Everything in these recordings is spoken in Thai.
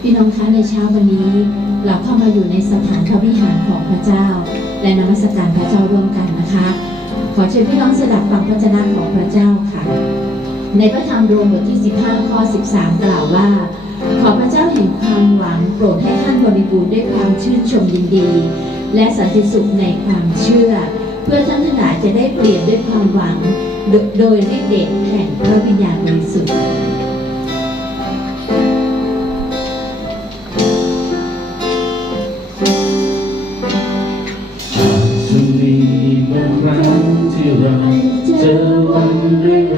พี่น้องคะในเช้าวันนี้เราเข้ามาอยู่ในสถานพระวิหารของพระเจ้าและนมัสการพระเจ้าร่วมกันนะคะขอเชิญพี่น้องสดับฟังพระวจนะของพระเจ้าค่ะในพระธรรมโรมบทที่15ข้อ13กล่าวว่าขอพระเจ้าแห่งความหวังโปรดให้ท่านบริบูรณ์ด้วยความชื่นชมยินดีและสันติสุขในความเชื่อเพื่อท่านทั้งหลายจะได้เปลี่ยนด้วยความหวังโดยฤทธิ์เดชแห่งพระวิญญาณบริสุทธิ์ที่เราเจอวัน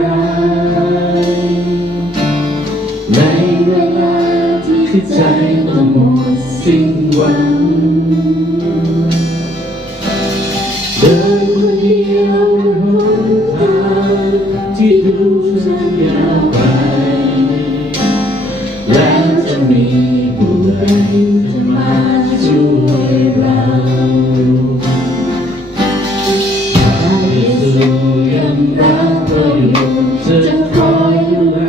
ร้ายในเวลาที่ใจต้องหมดสิ้นหวังเดินคนเดียวบนหนทางที่ดูฉันยาวไปแล้วจะมีผู้ใดจะมาช่วยเรายังรักเราอยู่จะคอยดูแล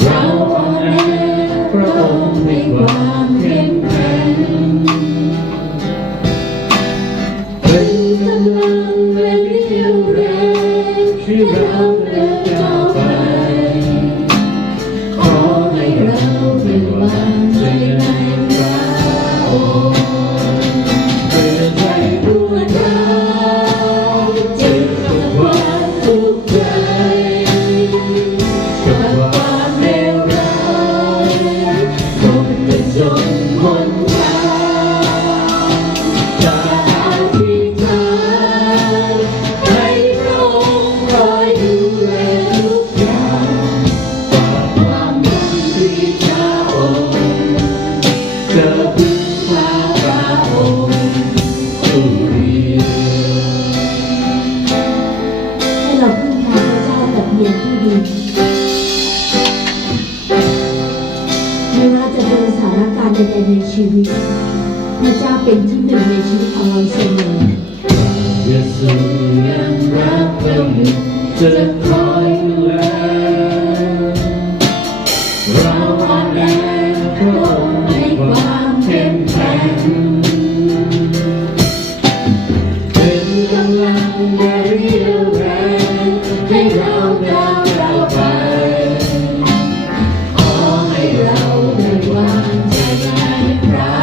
เราอ่อนแอพระองค์ให้ความเข้มแข็งเป็นกำลังและเรี่ยวแรงให้เราเดินต่อไปขอให้เราเป็นวางใจในพระองค์เพื่อใจปวดร้าวเจ็บกับความทุกข์ใจกับความเลวร้ายคงจะจนหนทางจะอธิษฐานให้พระองค์คอยดูแลทุกอย่างฝากความหวังที่พระองค์จะพึ่งพาพระองค์สู่เรียนให้เราพึ่งพาพระเจ้าแต่เพียงผู้เดียวไม่ว่าจะเจอสถานการณ์ใดๆในชีวิตพระเจ้าเป็นที่หนึ่งในชีวิตของเราเสมอเยซูยังรักเราอยู่จะคอยดูแลเราอ่อนแอพระองค์ให้ความเข้มแข็งเป็นกำลังและเรี่ยวแรงให้เราเดินต่อไปขอให้เราได้วางใจในพระ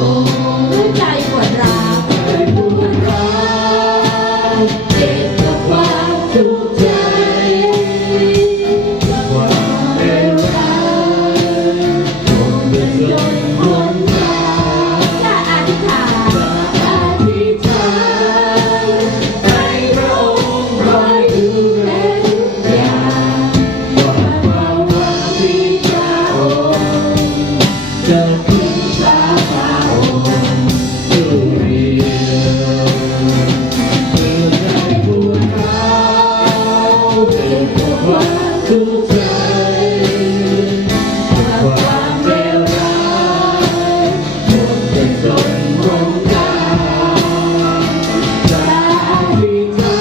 องค์ด้วยใจปวดร้าว ให้ผู้ร้ายเจ็บกับความทุกข์ใจกับความเลวร้ายคงจะจนหนทางจะอธิษฐาน อธิษฐานให้พระองค์คอยดูแลทุกอย่างฝากความหวังที่พระองค์จะพึ่งพาพระองค์สู่เรียนเพื่อใจปวดร้าวเจ็บกับความทุกข์ใจกับความเลวร้ายคงจะจนหนทางจะอธิษฐา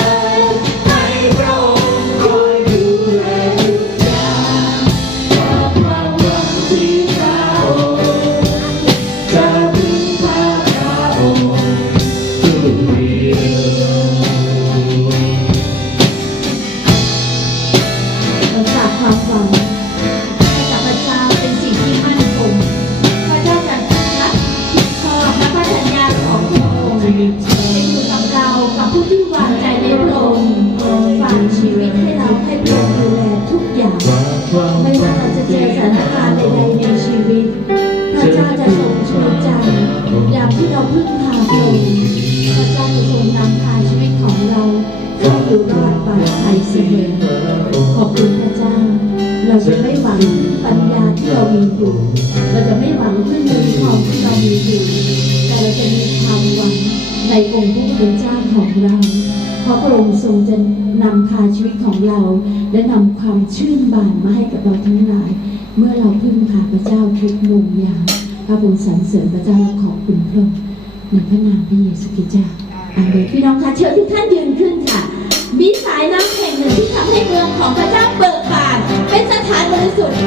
นให้พระองค์คอยดูแลทุกอย่างฝากความหวังที่พระองค์จะพึ่งพาพระองค์สู่เรียน เราฝากความหวังให้กับพระเจ้าเป็นสิ่งที่มั่นคงพระเจ้าจะรับผิดชอบและพระสัญญาของพระองค์จะอยู่กับเรากับผู้ที่วางใจในพระองค์ฝากชีวิตให้เราให้พระองค์ดูแลทุกอย่างไม่ว่าเราจะเจอสถานการณ์ใดๆในชีวิตพระเจ้าจะทรงช่วยใจอย่างที่เราพึ่งพาพระองค์พระเจ้าจะทรงนำพาชีวิตของเราให้อยู่รอดปลอดภัยเสมอขอบคุณพระเจ้าเราจะไม่หวังปัญญาที่เรามีอยู่เราจะไม่หวังพึ่งเงินทองที่เรามีอยู่แต่เราจะมีความหวังในองค์พระผู้เป็นเจ้าของเราเพราะพระองค์ทรงจะนำพาชีวิตของเราและนำความชื่นบานมาให้กับเราทั้งหลายเมื่อเราพึ่งพาพระเจ้าทุกมุมอย่างพระบุญสรรเสริญพระเจ้าและขอบคุณพระองค์ในพระนามพระเยซูคริสต์เจ้าอาเมนพี่น้องคะเชิญทุกท่านยืนขึ้นค่ะมีสายน้ำแห่งหนึ่งที่ทำให้เมืองของพระเจ้าเบิกบานเป็นสถานบริสุทธิ์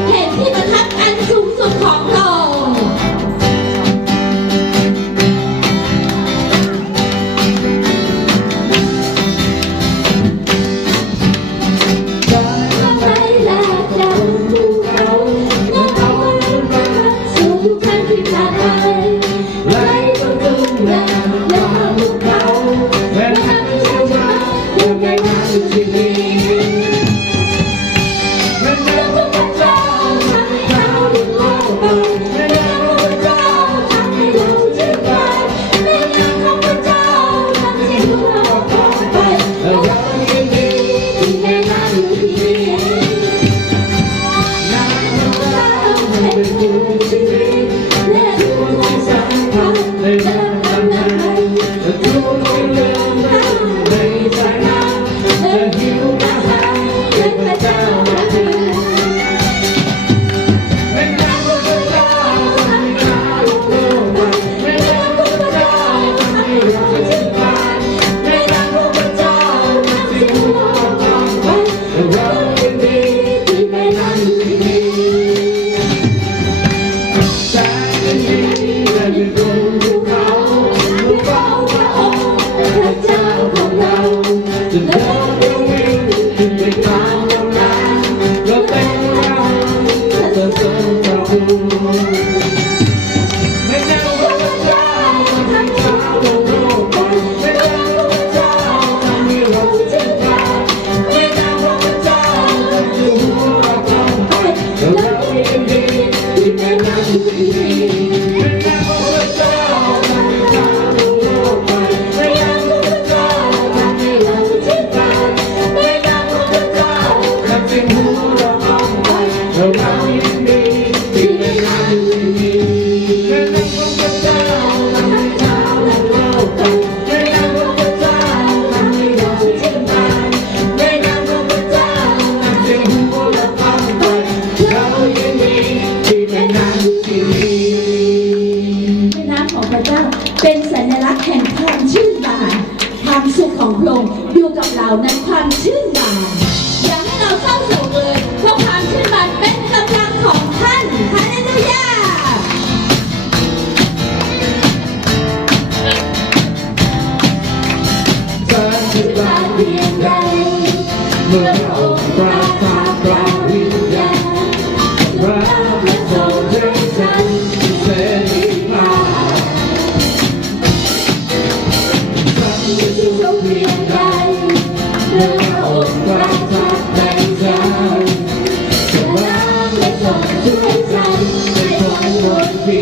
ปี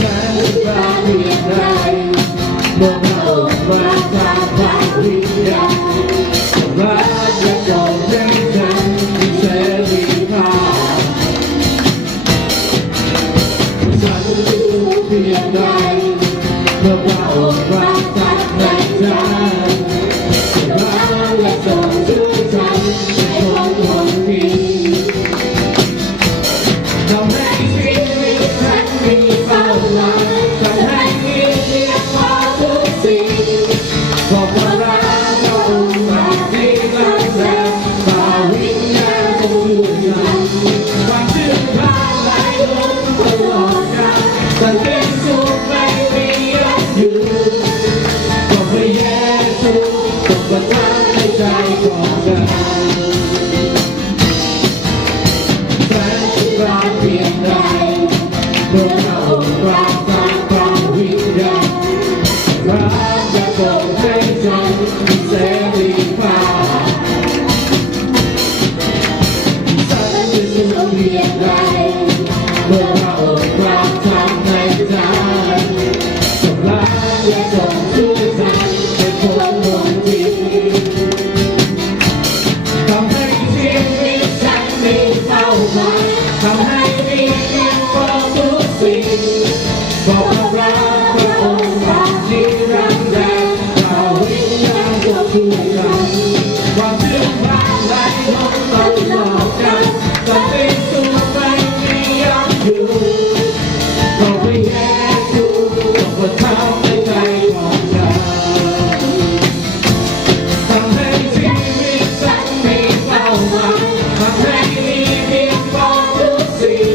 ฉันจะเพียงใดเมื่อพระองค์มาจากพระวิญญาณรักและทรงให้ฉันมีเสรีภาพฉันจะเพียงใดเมื่อพระองค์มาจากในใจรักและทรงช่วยฉันให้พ้นคนผิดทำให้ชีวิตฉันมีเป้าหมายทำให้มีเพียงพอทุกสิ่งขอบพระรักพระองค์มาที่รักแท้พระวิญญาณทรงช่วยฉันความชื่นพาไหลล้นตลอดกาลสันติสุขไม่มียับยืนก็พระเยซูทรงประทานในใจของเราแสนรักเพียงใดเมื่อพระองค์ปราศจากความวิญญาณรักจะทรงให้ฉันมีเสรีภาพสันติสุขเพียงใดเมื่อพระองค์ปราศจากในใจทรงรักและทรงช่วยฉันให้พ้นมนทินทำให้ชีวิตฉันมีเป้าหมายทำให้มีเพียงพอทุกสิ่งขอบพระพระองค์มาที่รักแท้พระวิญญาณทรงช่วยฉันความเชื่อมั่นไหลล้นตลอดกาลสันติสุขไม่มียับยืนขอพระเยซูทรงประทับในใจของเราทำให้ชีวิตฉันมีเป้าหมายทำให้มีเพียงพอทุกสิ่ง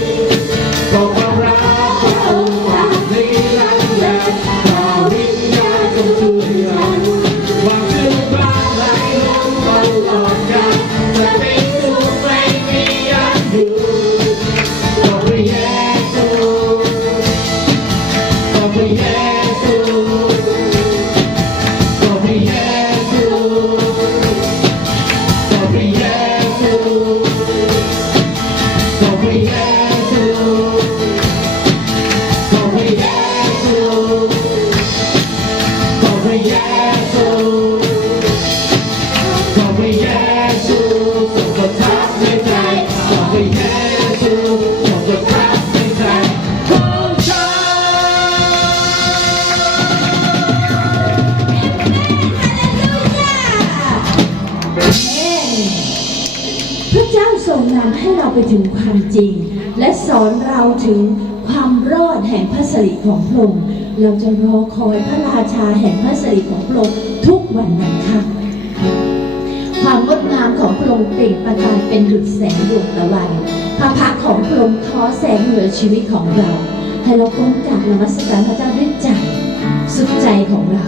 ขอบพระพระองค์มาที่รักแท้พระวิญญาณทรงช่วยฉันความเชื่อมั่นไหลล้นตลอดกาลสันติสุขไม่มียับยืนขอพระเยซูขอพระเยซูขอพระเยซูขอพระเยซูขอพระเยซูขอพระเยซูขอพระเยซูขอพระเยซูทรงประทับในใจขอพระเยซูทรงประทับในใจของฉัน พระเจ้าทรงนำให้เราไปถึงความจริง และสอนเราถึงความรอดแห่งพระสิริของพระองค์เราจะรอคอยพระราชาแห่งพระสิริของพระองค์ทุกวันวันค่ำความงดงามของพระองค์เปล่งประกายเป็นดุจแสงดวงตะวันพระพักตร์ของพระองค์ท้อแสงเหนือชีวิตของเรา ให้เราก้มกราบนมัสการพระเจ้าด้วยใจสุดใจของเรา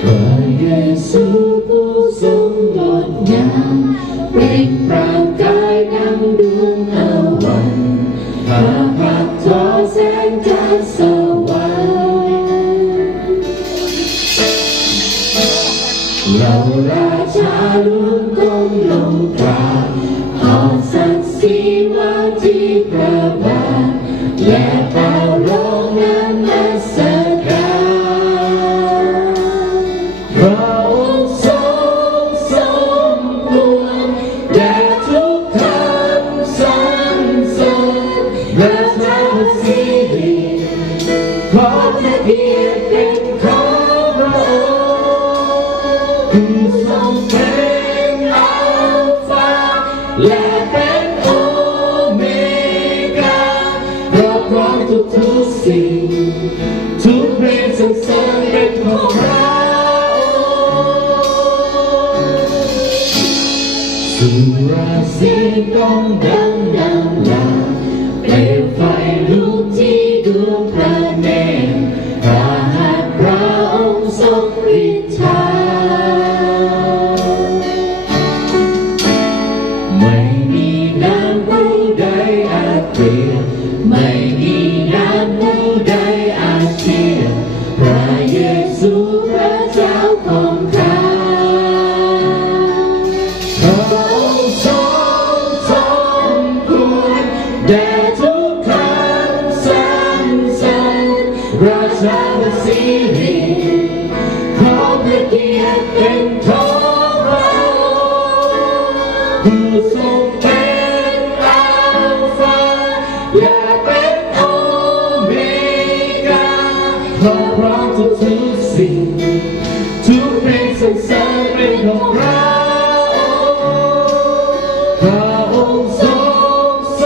พระเยซูผู้ทรงงดงามเปล่งประกายดังดวงตะวันพระพักตร์ทอแสงจากสวรรค์เราราชาล้วนก้มลงกราบขอศักดิ์ศรีว่าที่พระบาทและเป่าลงน้ำมัสการพระองค์ทรงสมควรแด่ทุกคำสรรเสริญและสรรเสริญขอพระเกียรติเป็นของพระองค์ผู้ทรงเป็นอัลฟาและเป็นโอเมก้าครอบครองทุกๆสิ่งทุกเพลงสรรเสริญเป็นของพระสุราศีก้องดังนำลาเปลวไฟลุกที่ดวงพระเนตรถ้าหากพระองค์ทรงฤทธาไม่มีน้ำผู้ใดอาจเปรียบ ผู้ทรงเป็นอัลฟาและเป็นโอเมก้าพร้อมทุกสิ่งทุกเพลงสรรเสริญเป็นของพระองค์ทรงส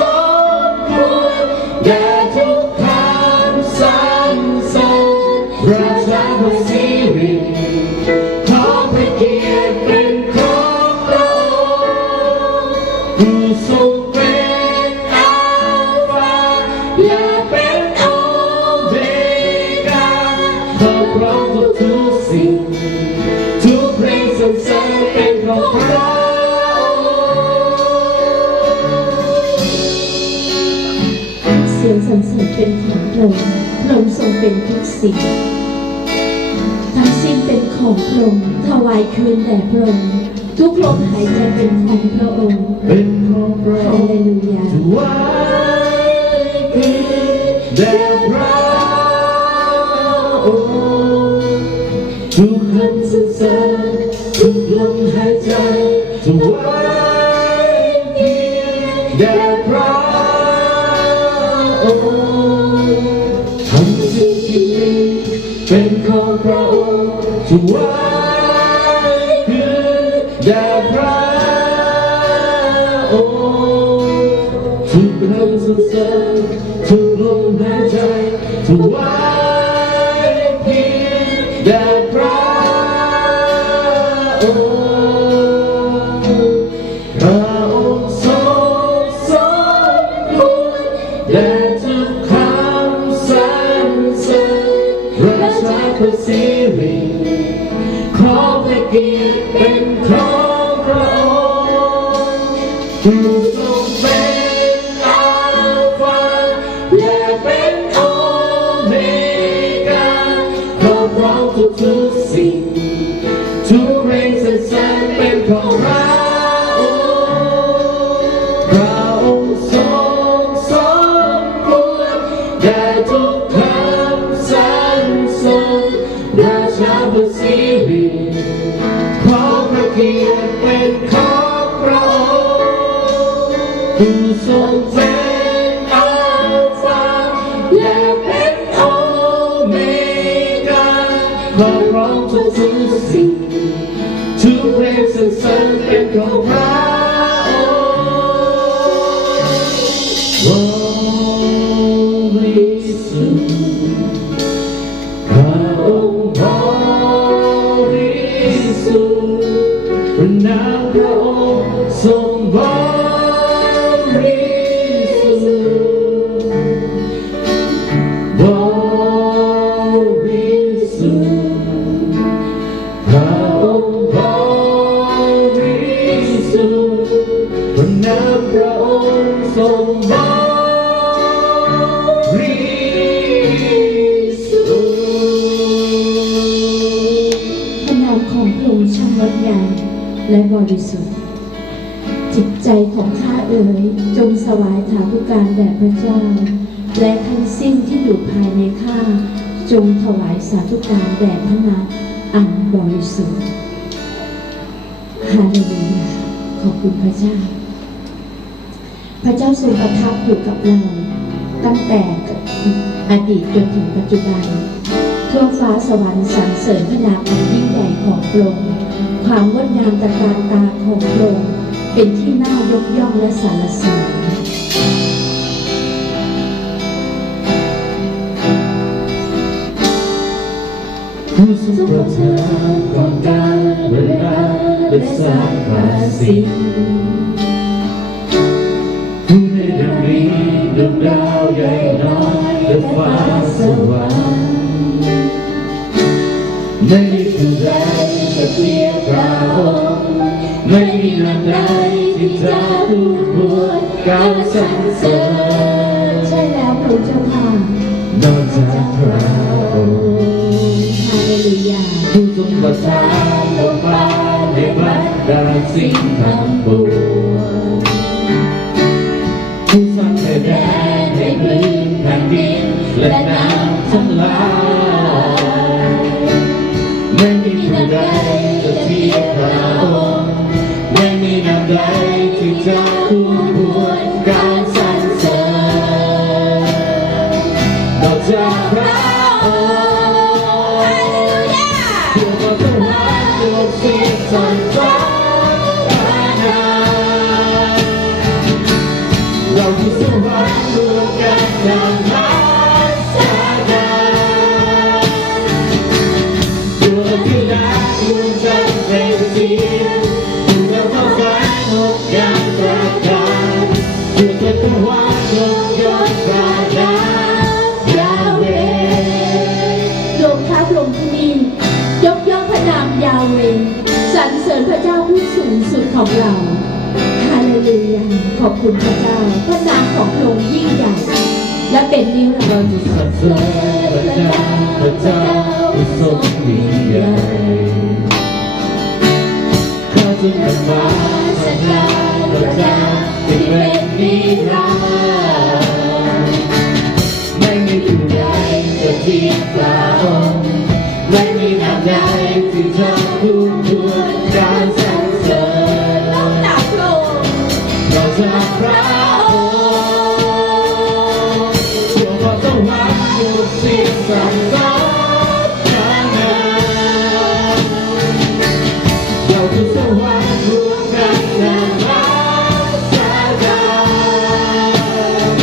มควรแด่ทุกคำสรรเสริญพระเจ้าพระสิริขอพระเกียรติเป็นของพระองค์ผู้ทรงเป็นอัลฟาและเป็นโอเมก้าขอพร้อมทุกสิ่งทุกเพลงสรรเสริญเป็นของพระองค์ เสียงสรรเสริญเป็นของพระองค์พระองค์ทรงเป็นทุกสิ่งทั้งสิ้นเป็นของพระองค์ถวายคืนแด่พระองค์ทุกลมหายใจเป็นของพระองค์ เป็นของพระ ฮา องค์ เลลูยา ถวายคืนแด่พระองค์ทุกคำสรรเสริญทุกลมหายใจถวายคืนแด่พระองค์ทั้งสิ้นชีวิตเป็นของพระองค์ถวายคืนแด่พระองค์ทุกคำสรรเสริญทุกลมหายใจถวายคืนแด่พระองค์พระองค์ทรงสมควรแด่ทุกคำสรรเสริญพระเจ้าพระสิริขอพระเกียรติเป็นของพระองค์ผู้ทรงเป็นอัลฟาและเป็นโอเมก้าขอพร้อมทุกสิ่งทุกเพลงสรรเสริญเป็นของพระองค์พระองค์ทรงสมควรแด่ทุกคำสรรเสริญราชาพระสิริขอพระเกียรติเป็นของพระองค์ผู้ทรงเป็นอัลฟาและเป็นโอเมก้าขอพร้อมทุกสิ่งทุกเพลงสรรเสริญเป็นของพระองค์บริสุทธิ์พระองค์บริสุทธิ์พระนามพระองค์ทรงบริสุทธิ์บริสุทธิ์พระองค์บริสุทธิ์พระนามพระองค์ทรงบริสุทธิ์ พระนามของพระองค์ช่างงดงามและบริสุทธิ์จิตใจของข้าเอ๋ยจงสวายถาธุการแด่พระเจ้าและทั้งสิ้นที่อยู่ภายในข้าจงถวายสาธุการแด่พระนามอันบริสุทธิ์ฮาเลลูยาขอบคุณพระเจ้าพระเจ้าทรงประทับอยู่กับเราตั้งแต่อดีตจนถึงปัจจุบันทั่วฟ้าสวรรค์สรรเสริญพระนามอันยิ่งใหญ่ของพระองค์ความงดงามตระการตาของพระองค์เป็นที่น่ายกย่องและสรรเสริญผู้ทรงประทานก่อนการเวลาและสร้างบางสิ่งผู้ได้ดำริดวงดาวใหญ่น้อยและฟ้าสวรรค์ไม่มีผู้ใดจะเทียบพระองค์ไม่มีนามใดที่จะทูลบวชการสรรเสริญ ใช่แล้วพระเจ้าค่ะ นอกจากพระองค์ ฮาเลลูยา ผู้ทรงประทานลงมาในบรรดาสิ่งทั้งปวงผู้สร้างแผ่นแดนให้พื้นแผ่นดินและน้ำทั้งหลายไม่มีผู้ใดจะเทียบพระองค์ไม่มีนามใด ที่จะคู่ควรการสรรเสริญนอกจากพระองค์ ฮาเลลูยา เพื่อมาถวายตัวสิ้นสรรเสริญพระนามเราที่สวรรค์ร่วมกันนำมาสการตัวที่รักร่วมกันเป็นเสียงเราเข้าสายงดงามประการตัวจะถวายยกย่องพระนามยาเวห์ ลงท้าลงที่นี่ยกย่องพระนามยาเวห์สรรเสริญพระเจ้าผู้สูงสุดของเราฮาเลลูยาขอบคุณพระเจ้าพระนามของพระองค์ยิ่งใหญ่และเป็นนิรั เรา นดร์ จะสรรเสริญพระนามพระเจ้าผู้ทรงยิ่งใหญ่ข้าจะนำมาสการพระเจ้าที่เป็นนิรันดร์ไม่มีผู้ใดจะเทียบพระองค์ไม่มีนามใดที่จะคู่ควรการสรรเสริญ นอกจากพระองค์ นอกจากพระองค์พวกเราต้องรักทุกสิ่งสรรเสริญพระนามเราทุกสวรรค์รวมกันนำมาสการ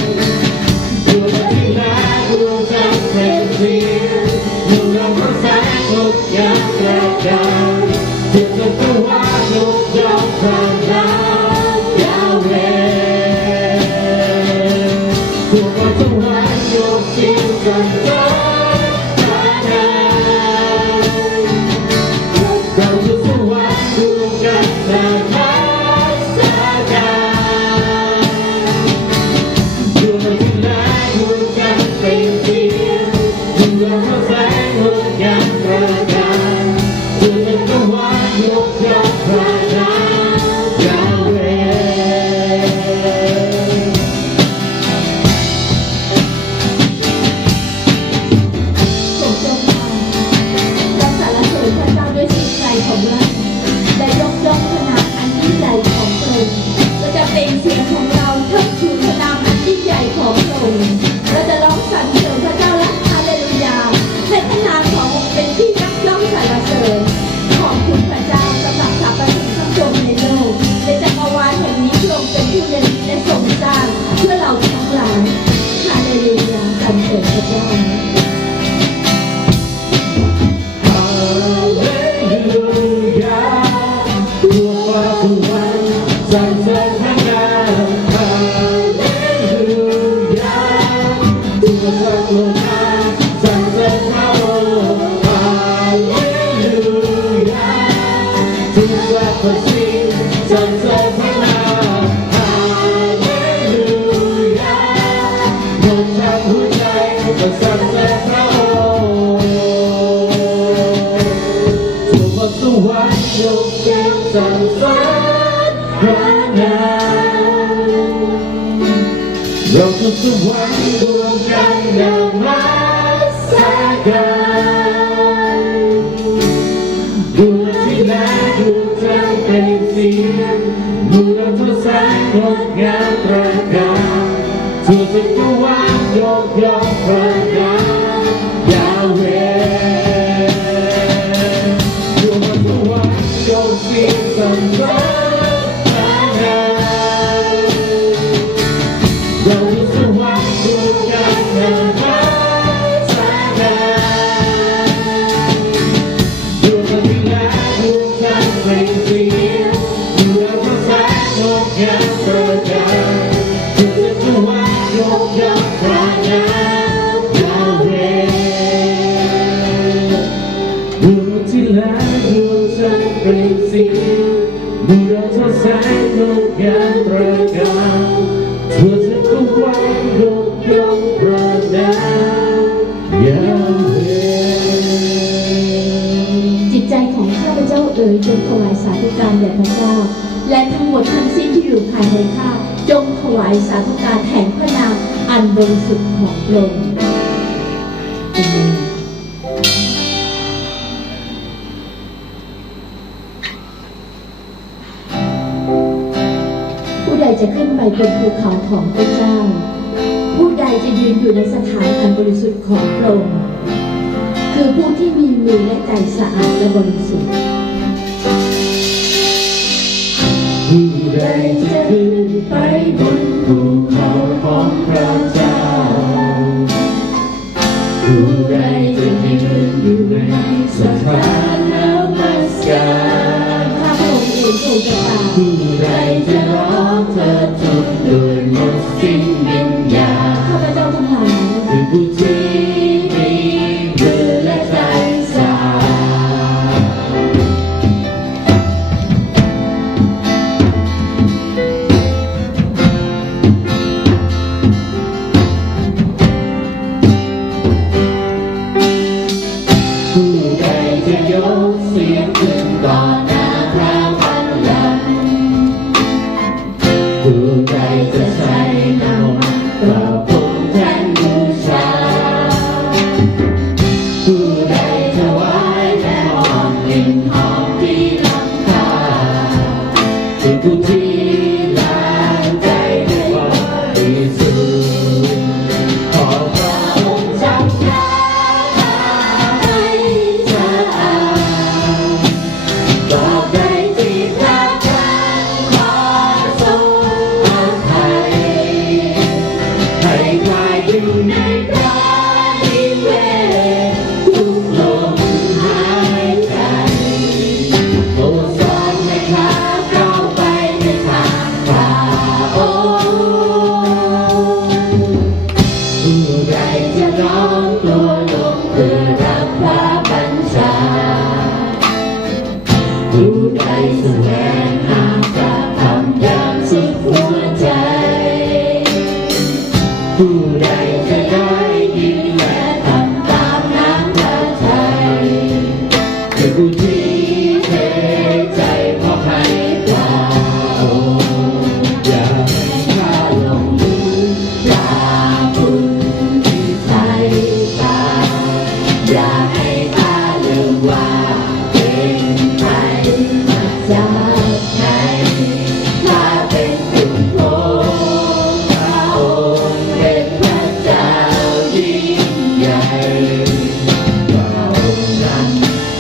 ดวงที่รักรวมกันเป็นเสียงดวงเราก็แสงงดงามประการทุกสวรรค์ยกย่องพระนามยาเวห์พวกเราสวรรค์ยกสิ่งสรรเสริญพระนามเราทุกสวรรค์รวมกันนำมาสการดวงที่รักรวมกันเป็นเสียงดวงเราก็แสงงดงามประการทุกสวรรค์ยกย่องพระนามยาเวห์ ทรงยกย่องและสรรเสริญพระเจ้าด้วยจิตใจของเราและยกย่องพระนามอันยิ่งใหญ่ของพระองค์เราจะเป็นเสียงของเราเทิดทูนพระนามอันยิ่งใหญ่ของพระองค์เราจะร้องสรรเสริญพระเจ้าและฮาเลลูยาให้พระนามขององค์เป็นที่ยกย่องสรรเสริญขอบคุณพระเจ้าสำหรับสรรพสิ่งทั้งปวงในโลกในจักรวาลแห่งนี้พระองค์เป็นผู้เนรมิตและทรงสร้างเพื่อเราทั้งหลายฮาเลลูยาสรรเสริญพระเจ้า ฮาเลลูยาทั่วฟ้าทุกวันสรรเสริญพระนามฮาเลลูยาทั่วฟ้าทุกวันสรรเสริญพระองค์ฮาเลลูยาทุกสรรพสิ่งสรรเสริญพระนามฮาเลลูยาหมดทั้งหัวใจก็สรรเสริญพระองค์ ทุกวันสวรรค์ยกเสียงสรรเสริญพระนามเราทุกสวรรค์รวมกันนำมาสการดวงที่แลดวงใจเป็นเสียงเมื่อเราทอดแสงงดงามตระการทั่วจักรวาลยกย่องพระนามยาเวห์ดวงสวรรค์ยกเสียงสรรเสริญพระนามเราทุกสวรรค์รวมกันนำมาสการดวงที่แลดวงใจเป็นเสียงเมื่อเราทอดแสงงดงามตระการทั่วจักรวาลยกย่องพระนามยาเวห์ดวงที่แลดวงใจเป็นเสียงเมื่อเราทอดแสงงดงามตระการทั่วจักรวาลยกย่องพระนามยาเวห์ จิตใจของข้าพเจ้าเอ๋ยจงถวายสาธุการแด่พระเจ้า และทั้งหมดทั้งสิ้นที่อยู่ภายในข้าจงถวายสาธุการแห่งพระนามอันบริสุทธิ์ของพระองค์อาเมน ผู้ใดจะขึ้นไปบนภูเขาของพระเจ้า ผู้ใดจะยืนอยู่ในสถานอันบริสุทธิ์ของพระองค์คือผู้ที่มีมือและใจสะอาดและบริสุทธิ์ ผู้ใดจะขึ้นไปบนภูเขาของพระเจ้าผู้ใดจะยืนอยู่ในสถานนมัสการ ข้าพระองค์เองทรงจะตาม ผู้ใดจะร้องเธอทุกด้วยหมดสิ้นวิญญาณ ข้าพเจ้าทั้งหลาย คือผู้ที่มีมือและใจสะอาดผู้ใดจะยกเสียงขึ้นต่อหน้าพระบัลลังก์ผู้ใดจะใช้น้ำมันต่อพระองค์แทนบูชาผู้ใดถวายแด่หอมกลิ่นหอมที่นำพาคือผู้ที่ล้างใจด้วยความบริสุทธิ์ขอพระองค์จำราให้สะอาดต่อไปที่พระเจ้าขอทรงอภัยให้กลายอยู่ในพระนิเวศทุกลมหายใจโปรดสอนให้ข้าก้าวไปในทางพระองค์ผู้ใดจะน้อมตัวลงเพื่อรับพระบัญชาผู้ใดแสวงหาจะทำอย่างสุดหัวใจผู้ใดจะได้ยินและทำตามน้ำพระทัยคือผู้ที่เทใจมอบให้พระองค์อย่าให้ข้าหลงลืมพระคุณที่ไทยตาอย่าให้ข้าลืมว่าเป็นใครมาจากไหนข้าเป็นคุณโพพระองค์เป็นพระเจ้ายิ่งใหญ่พระองค์นั้น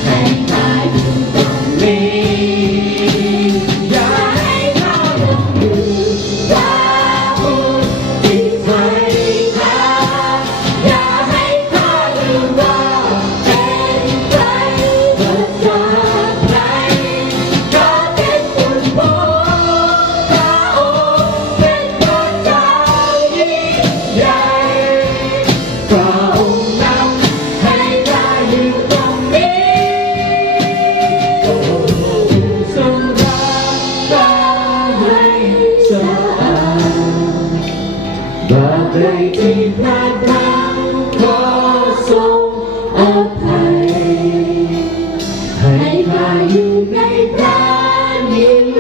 ให้ข้าอยู่ตรงนี้อย่าให้ข้าหลงลืมพระคุณที่ไทยตาอย่าให้ข้าลืมว่าเป็นใครมาจากไหนข้าเป็นคุณโพพระองค์เป็นพระเจ้ายิ่งใหญ่พระองค์นำให้ข้าอยู่ตรงนี้โอ้ทรงรักษาให้สะอาดบาปใดที่พลาดพลั้งขอทรงอภัยให้ข้าอยู่ในพระนิเว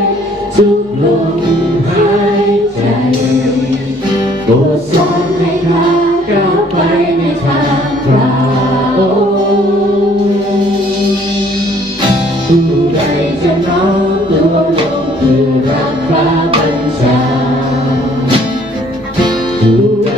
ศทุกลมหายใจโปรดสอนให้ข้าก้าวไปในทางพระองค์ผู้ใดจะน้อมตัวลงเพื่อรับพระบัญชาผู้ใด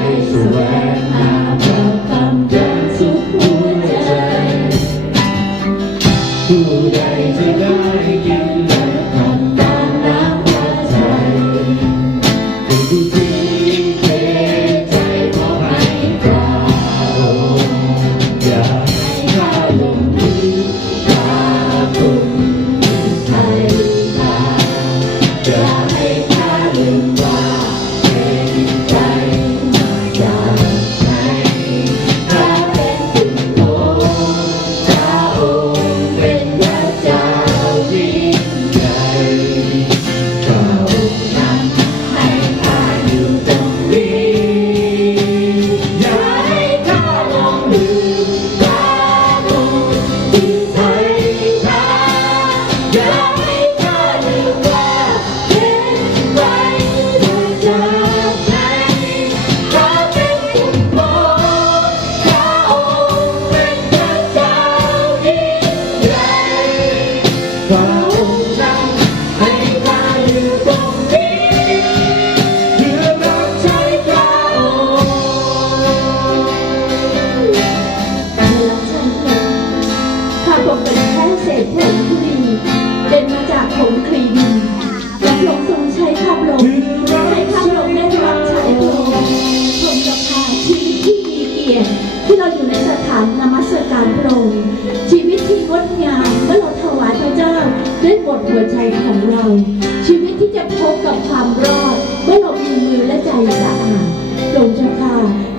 สะอาดพระองค์เจ้าค่ะ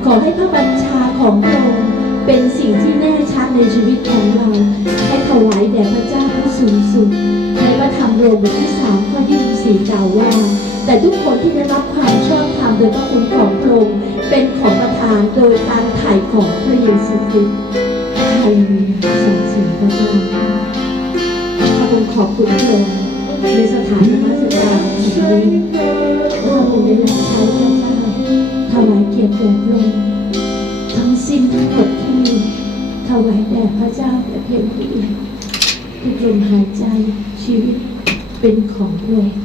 ขอให้พระบัญชาของพระองค์เป็นสิ่งที่แน่ชัดในชีวิตของเราให้ถวายแด่พระเจ้าผู้สูงสุดในพระธรรมโรมบทที่3 ข้อ 24 กล่าวว่าแต่ทุกคนที่ได้รับความชอบธรรมโดยพระคุณของพระองค์เป็นของประทานโดยการไถ่ของพระเยซูคริสต์ฮาเลลูยาสรรเสริญพระเจ้าพระองค์ขอบคุณพระองค์ในสถานนมัสการแห่งนี้พระองค์ได้รับใช้พระเจ้าถวายเกียรติแด่พระองค์ทั้งสิ้นทั้งหมดที่มีถวายแด่พระเจ้าแต่เพียงผู้เดียวทุกลมหายใจชีวิตเป็นของพระองค์